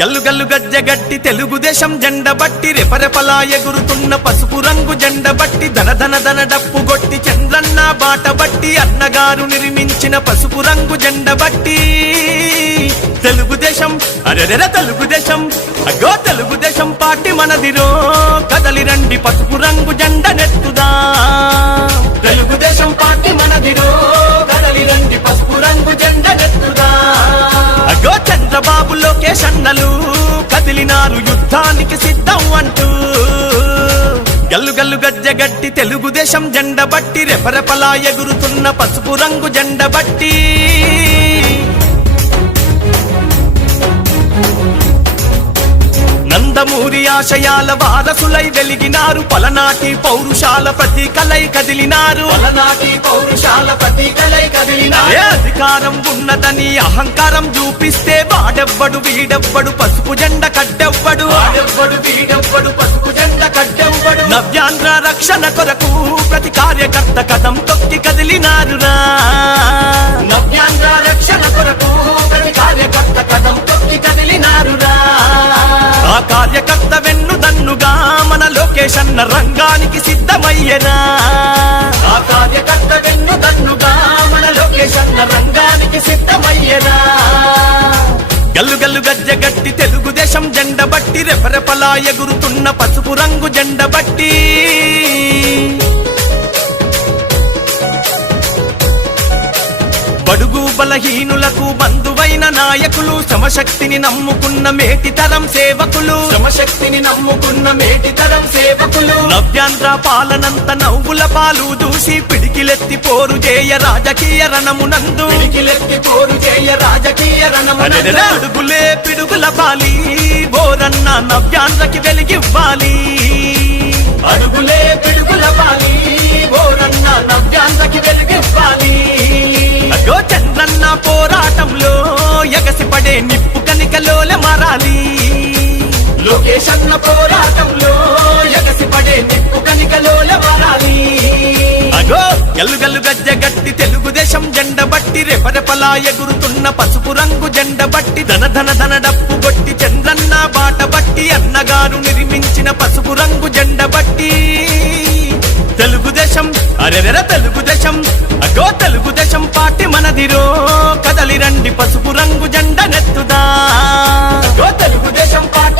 గల్లు గల్లు గజ్జగట్టి తెలుగుదేశం జెండ బట్టి రెపరెపలా ఎగురుతున్న పసుపు రంగు జెండ బట్టి ధన ధన ధన డప్పు గొట్టి చంద్రన్న బాట బట్టి అన్నగారు నిర్మించిన పసుపు రంగు జెండ బట్టి తెలుగుదేశం అరెరెర తెలుగుదేశం అగో తెలుగుదేశం పార్టీ మనదిరో కదలి రండి పసుపు రంగు జెండ నెత్తుదా తెలుగుదేశం పార్టీ మనదిరో కదలి రండి పసుపు రంగు జెండ నెత్తుదా అగో చంద్రబాబు లోకేష్ అన్నలు కదిలినారు యుద్ధానికి సిద్ధం అంటూ గల్లు గల్లు గజ్జగట్టి తెలుగుదేశం జెండ బట్టి రెపరెపలా ఎగురుతున్న పసుపు రంగు జెండ బట్టి నందమూరి ఆశయాల వారసులై వెలిగినారు పలనాటి పౌరుషాల ప్రతీకలై కదిలినారు అధికారం ఉన్నదని అహంకారం చూపిస్తే వాడెవ్వడు వీడెవ్వడు పసుపు జెండ కడ్డెవ్వడు నవ్యాంధ్ర రక్షణ కొరకు ప్రతి కార్యకర్త కదం తొక్కి కదిలినారురా నవ్యాంధ్ర రక్షణ కొరకు ప్రతి కార్యకర్త కదం తొక్కి కదిలినారురా ఆ కార్యకర్త వెన్నుదన్నుగా మన లోకేష్ అన్న రంగానికి సిద్ధమయ్యనా ఆ కార్యకర్త వెన్నుదన్నుగా మన లోకేష్ అన్న రంగానికి సిద్ధమయ్యనా గల్లు గల్లు గజ్జగట్టి తెలుగుదేశం జెండ బట్టి రెపరెపలా ఎగురుతున్న పసుపు రంగు జెండ బట్టి బడుగు బలహీనులకు బంధువైన నాయకులు శ్రమశక్తిని నమ్ముకున్న మేటితరం సేవకులు నవ్యాంధ్ర పాలనంత నవ్వుల పాలు దూసి పిడికిలెత్తి పోరు చేయ రాజకీయ రణమునందు అడుగులే పిడుగుల పాలి బోరన్న నవ్యాంధ్రకి వెలిగివ్వాలి అడుగులే పిడుగుల పాలి బోరన్న నవ్యాంధ్రకి వెలిగివ్వాలి అగో చంద్రన్న పోరాటంలో ఎగసిపడే నిప్పు కనికలోల మారాలి లోకేష్ అన్న పోరాటంలో ఎగసిపడే నిప్పు కనికలోల మారాలి అగో గల్లు గల్లు గజ్జగట్టి తెలుగుదేశం జెండ బట్టి రెపరెపలా ఎగురుతున్న పసుపు రంగు జెండ బట్టి ధన ధన ధన డప్పు గొట్టి చంద్రన్న బాట బట్టి అన్నగారు నిర్మించిన పసుపు రంగు జెండ బట్టి తెలుగుదేశం అరెరెర తెలుగుదేశం అగో తెలుగుదేశం పార్టీ మనదిరో కదలి రండి పసుపు రంగు జెండ నెత్తుదా అగో తెలుగుదేశం పార్టీ